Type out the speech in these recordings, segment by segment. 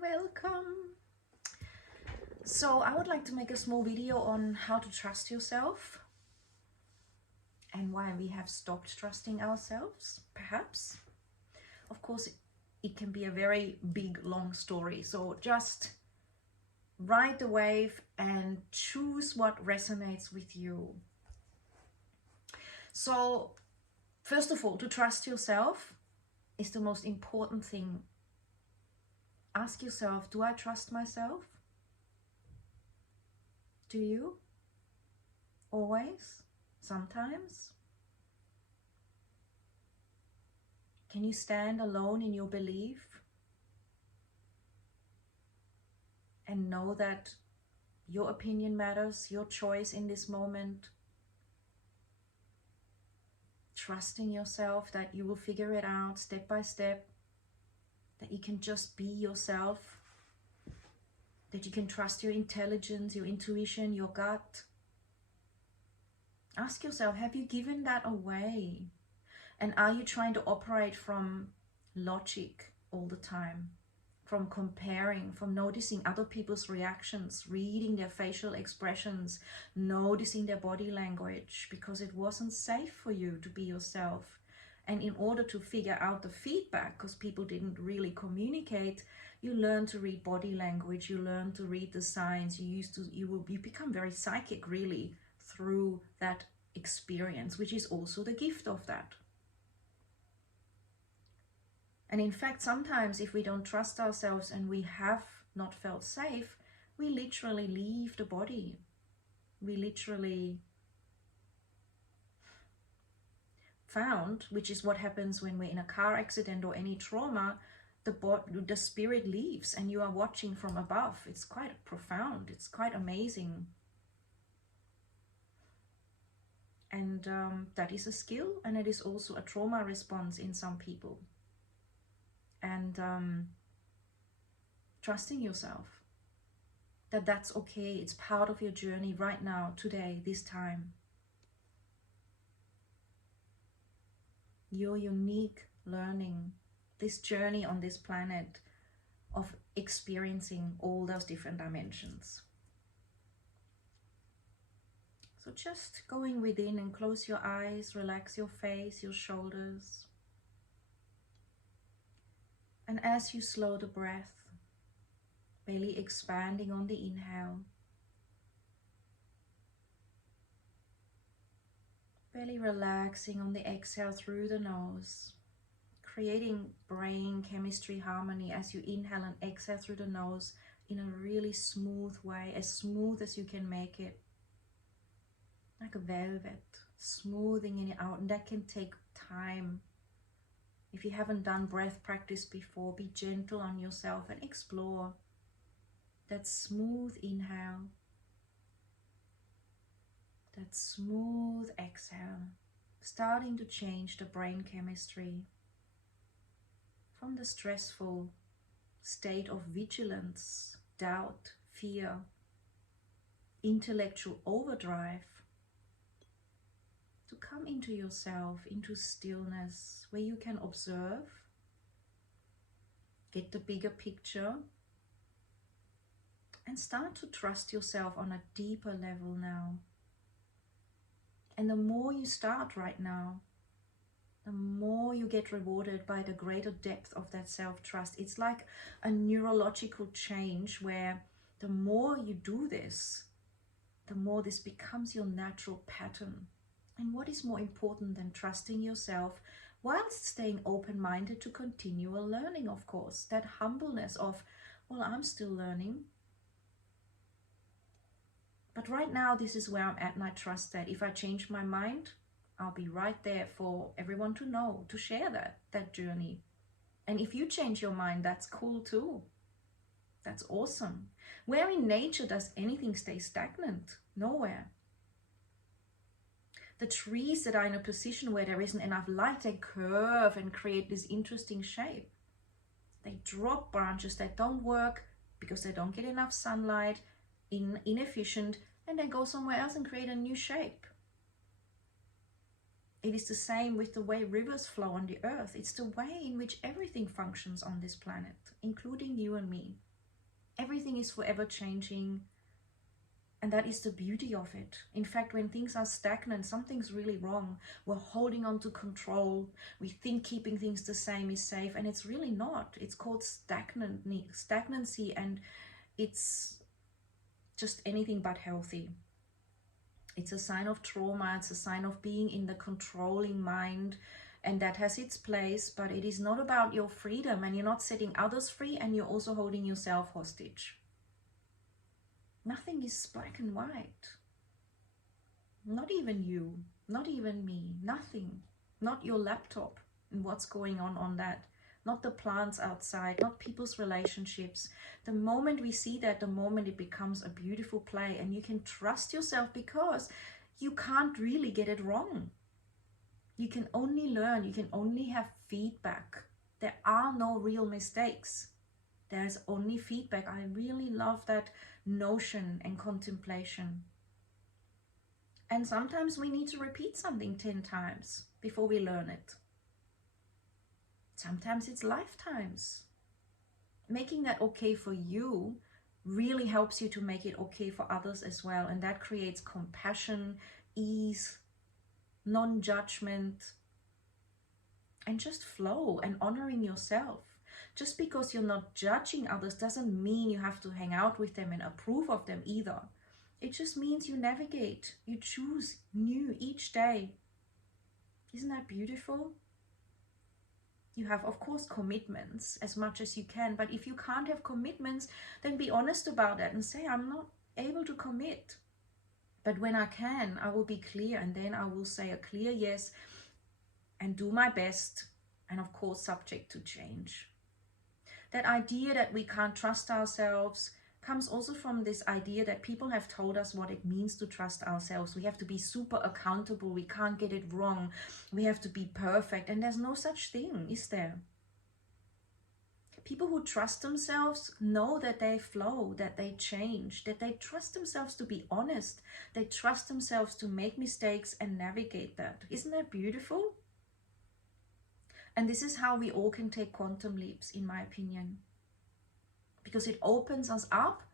Welcome. So I would like to make a small video on how to trust yourself and why we have stopped trusting ourselves, perhaps. Of course, it can be a very big, long story. So just ride the wave and choose what resonates with you. So first of all, to trust yourself is the most important thing. Ask yourself, do I trust myself? Do you? Always? Sometimes? Can you stand alone in your belief and know that your opinion matters, your choice in this moment? Trusting yourself that you will figure it out step by step, that you can just be yourself, that you can trust your intelligence, your intuition, your gut. Ask yourself, have you given that away? And are you trying to operate from logic all the time? From comparing, from noticing other people's reactions, reading their facial expressions, noticing their body language, because it wasn't safe for you to be yourself. And in order to figure out the feedback, because people didn't really communicate, you learn to read body language, you learn to read the signs, you become very psychic really through that experience, which is also the gift of that. And in fact, sometimes if we don't trust ourselves and we have not felt safe, we literally leave the body. We literally found, which is what happens when we're in a car accident or any trauma, the spirit leaves and you are watching from above. It's quite profound. It's quite amazing. And that is a skill, and it is also a trauma response in some people. And trusting yourself that that's okay. It's part of your journey right now, today, this time. Your unique learning, this journey on this planet of experiencing all those different dimensions. So just going within and close your eyes, relax your face, your shoulders. And as you slow the breath, belly expanding on the inhale, belly relaxing on the exhale through the nose, creating brain chemistry harmony as you inhale and exhale through the nose in a really smooth way, as smooth as you can make it, like a velvet, smoothing it out. And that can take time. If you haven't done breath practice before, be gentle on yourself and explore that smooth inhale, that smooth exhale, starting to change the brain chemistry from the stressful state of vigilance, doubt, fear, intellectual overdrive, to come into yourself, into stillness, where you can observe, get the bigger picture, and start to trust yourself on a deeper level now. And the more you start right now, the more you get rewarded by the greater depth of that self-trust. It's like a neurological change where the more you do this, the more this becomes your natural pattern. And what is more important than trusting yourself whilst staying open-minded to continual learning, of course? That humbleness of, well, I'm still learning. But right now, this is where I'm at, and I trust that if I change my mind, I'll be right there for everyone to know, to share that journey. And if you change your mind, that's cool too. That's awesome. Where in nature does anything stay stagnant? Nowhere. The trees that are in a position where there isn't enough light, they curve and create this interesting shape. They drop branches that don't work because they don't get enough sunlight, inefficient, and they go somewhere else and create a new shape. It is the same with the way rivers flow on the earth. It's the way in which everything functions on this planet, including you and me. Everything is forever changing. And that is the beauty of it. In fact, when things are stagnant, something's really wrong. We're holding on to control. We think keeping things the same is safe, and it's really not. It's called stagnancy, and it's just anything but healthy. It's a sign of trauma. It's a sign of being in the controlling mind, and that has its place, but it is not about your freedom, and you're not setting others free, and you're also holding yourself hostage. Nothing is black and white. Not even you, not even me, nothing. Not your laptop and what's going on that. Not the plants outside, not people's relationships. The moment we see that, the moment it becomes a beautiful play, and you can trust yourself because you can't really get it wrong. You can only learn, you can only have feedback. There are no real mistakes. There's only feedback. I really love that notion and contemplation. And sometimes we need to repeat something 10 times before we learn it. Sometimes it's lifetimes. Making that okay for you really helps you to make it okay for others as well. And that creates compassion, ease, non-judgment, and just flow and honoring yourself. Just because you're not judging others doesn't mean you have to hang out with them and approve of them either. It just means you navigate, you choose new each day. Isn't that beautiful? You have, of course, commitments as much as you can, but if you can't have commitments, then be honest about that and say, I'm not able to commit. But when I can, I will be clear, and then I will say a clear yes and do my best, and of course, subject to change. That idea that we can't trust ourselves comes also from this idea that people have told us what it means to trust ourselves. We have to be super accountable. We can't get it wrong. We have to be perfect. And there's no such thing, is there? People who trust themselves know that they flow, that they change, that they trust themselves to be honest. They trust themselves to make mistakes and navigate that. Isn't that beautiful? And this is how we all can take quantum leaps, in my opinion. Because it opens us up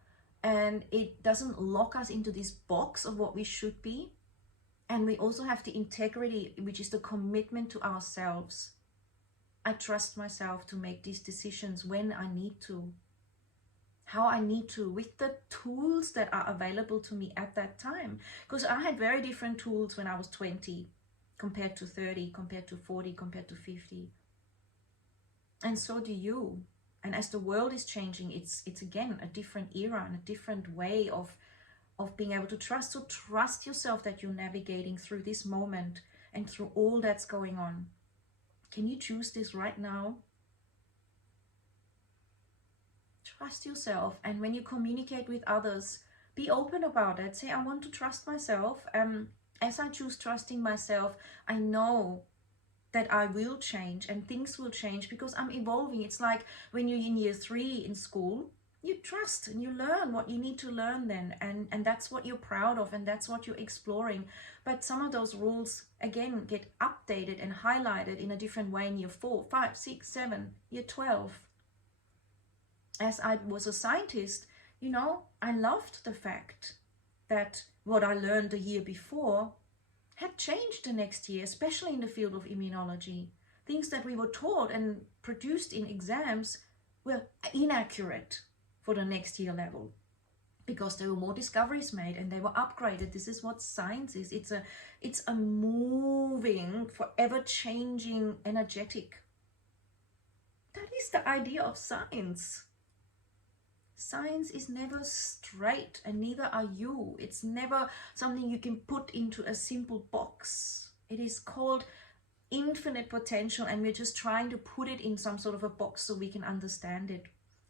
and it doesn't lock us into this box of what we should be. And we also have the integrity, which is the commitment to ourselves. I trust myself to make these decisions when I need to, how I need to, with the tools that are available to me at that time. Because I had very different tools when I was 20 compared to 30, compared to 40, compared to 50. And so do you. And as the world is changing, it's again a different era and a different way of being able to trust. So trust yourself that you're navigating through this moment and through all that's going on. Can you choose this right now? Trust yourself. And when you communicate with others, be open about it. Say, I want to trust myself. As I choose trusting myself, I know that I will change and things will change because I'm evolving. It's like when you're in year 3 in school, you trust and you learn what you need to learn then. And that's what you're proud of and that's what you're exploring. But some of those rules, again, get updated and highlighted in a different way in year 4, 5, 6, 7, year 12. As I was a scientist, you know, I loved the fact that what I learned the year before had changed the next year, especially in the field of immunology. Things that we were taught and produced in exams were inaccurate for the next year level because there were more discoveries made and they were upgraded. This is what science is. It's a moving, forever changing, energetic. That is the idea of science. Science is never straight, and neither are you. It's never something you can put into a simple box. It is called infinite potential, and we're just trying to put it in some sort of a box so we can understand it.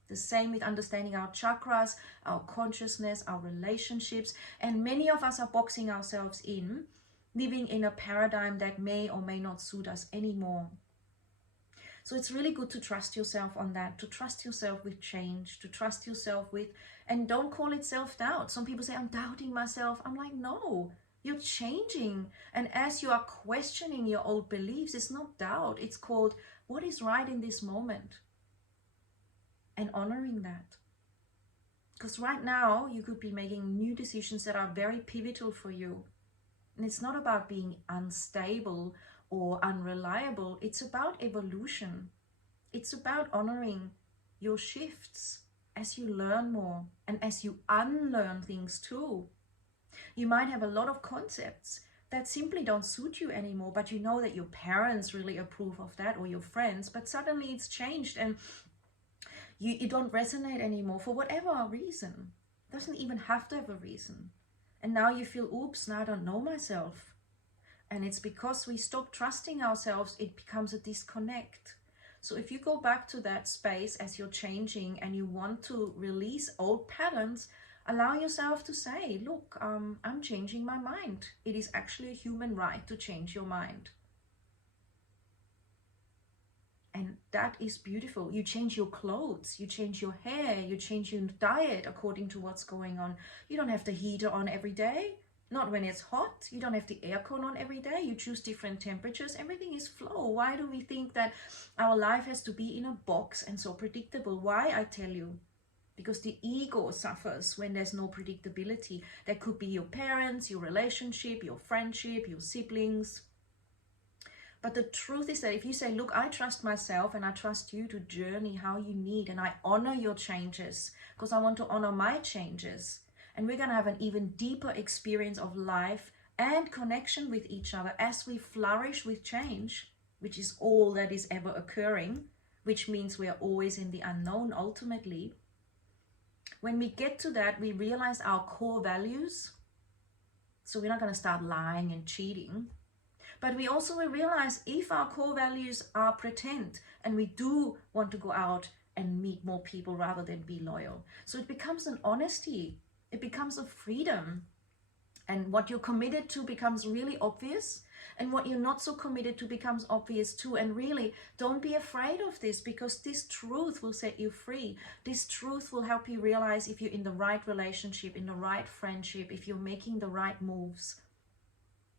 The same with understanding our chakras, our consciousness, our relationships, and many of us are boxing ourselves in, living in a paradigm that may or may not suit us anymore. So it's really good to trust yourself on that, to trust yourself with change, to trust yourself with, and don't call it self-doubt. Some people say, I'm doubting myself. I'm like, no, you're changing. And as you are questioning your old beliefs, it's not doubt. It's called, what is right in this moment? And honoring that. Because right now you could be making new decisions that are very pivotal for you. And it's not about being unstable or unreliable. It's about evolution. It's about honoring your shifts as you learn more and as you unlearn things too. You might have a lot of concepts that simply don't suit you anymore, but you know that your parents really approve of that, or your friends, but suddenly it's changed and you don't resonate anymore for whatever reason. It doesn't even have to have a reason. And now you feel, oops, now I don't know myself. And it's because we stop trusting ourselves, it becomes a disconnect. So if you go back to that space as you're changing and you want to release old patterns, allow yourself to say, look, I'm changing my mind. It is actually a human right to change your mind. And that is beautiful. You change your clothes, you change your hair, you change your diet according to what's going on. You don't have the heater on every day, not when it's hot. You don't have the aircon on every day. You choose different temperatures. Everything is flow. Why do we think that our life has to be in a box and so predictable? Why, I tell you? Because the ego suffers when there's no predictability. That could be your parents, your relationship, your friendship, your siblings. But the truth is that if you say, look, I trust myself and I trust you to journey how you need, and I honor your changes because I want to honor my changes, and we're going to have an even deeper experience of life and connection with each other as we flourish with change, which is all that is ever occurring, which means we are always in the unknown ultimately. When we get to that, we realize our core values. So we're not going to start lying and cheating. But we also will realize if our core values are pretend and we do want to go out and meet more people rather than be loyal. So it becomes an honesty. It becomes a freedom. And what you're committed to becomes really obvious. And what you're not so committed to becomes obvious too. And really, don't be afraid of this, because this truth will set you free. This truth will help you realize if you're in the right relationship, in the right friendship, if you're making the right moves.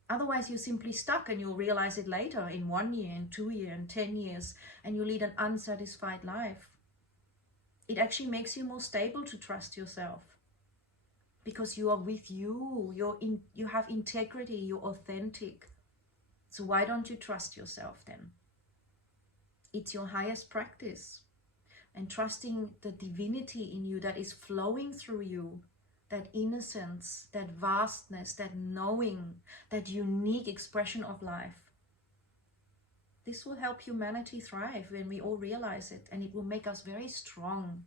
Otherwise, you're simply stuck, and you'll realize it later in 1 year, in 2 years, in 10 years, and you lead an unsatisfied life. It actually makes you more stable to trust yourself, because you are with you. You have integrity. You're authentic. So why don't you trust yourself then? It's your highest practice, and trusting the divinity in you that is flowing through you. That innocence, that vastness, that knowing, that unique expression of life. This will help humanity thrive when we all realize it, and it will make us very strong.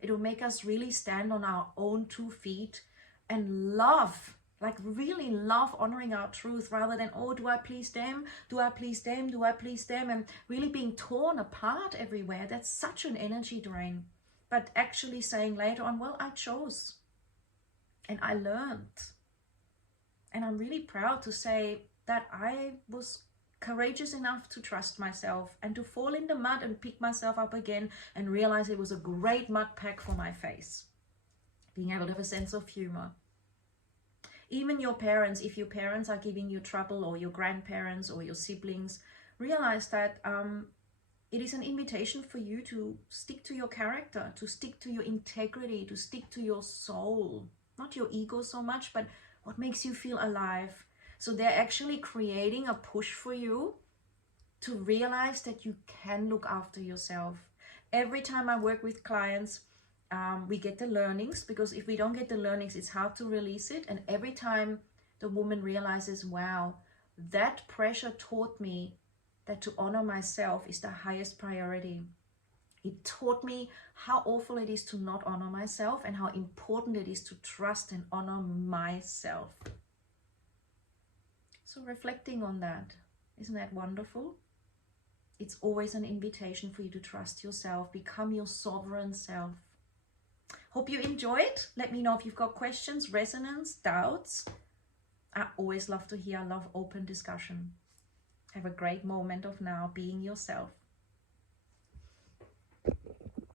It will make us really stand on our own 2 feet and love, like really love honoring our truth, rather than, oh, do I please them? Do I please them? Do I please them? And really being torn apart everywhere. That's such an energy drain. But actually saying later on, well, I chose. And I learned. And I'm really proud to say that I was courageous enough to trust myself and to fall in the mud and pick myself up again and realize it was a great mud pack for my face. Being able to have a sense of humor. Even your parents, if your parents are giving you trouble, or your grandparents or your siblings, realize that it is an invitation for you to stick to your character, to stick to your integrity, to stick to your soul. Not your ego so much, but what makes you feel alive. So they're actually creating a push for you to realize that you can look after yourself. Every time I work with clients, we get the learnings, because if we don't get the learnings, it's hard to release it. And every time the woman realizes, wow, that pressure taught me that to honor myself is the highest priority. It taught me how awful it is to not honor myself, and how important it is to trust and honor myself. So reflecting on that, isn't that wonderful? It's always an invitation for you to trust yourself, become your sovereign self. Hope you enjoyed. Let me know if you've got questions, resonance, doubts. I always love to hear. I love open discussion. Have a great moment of now being yourself.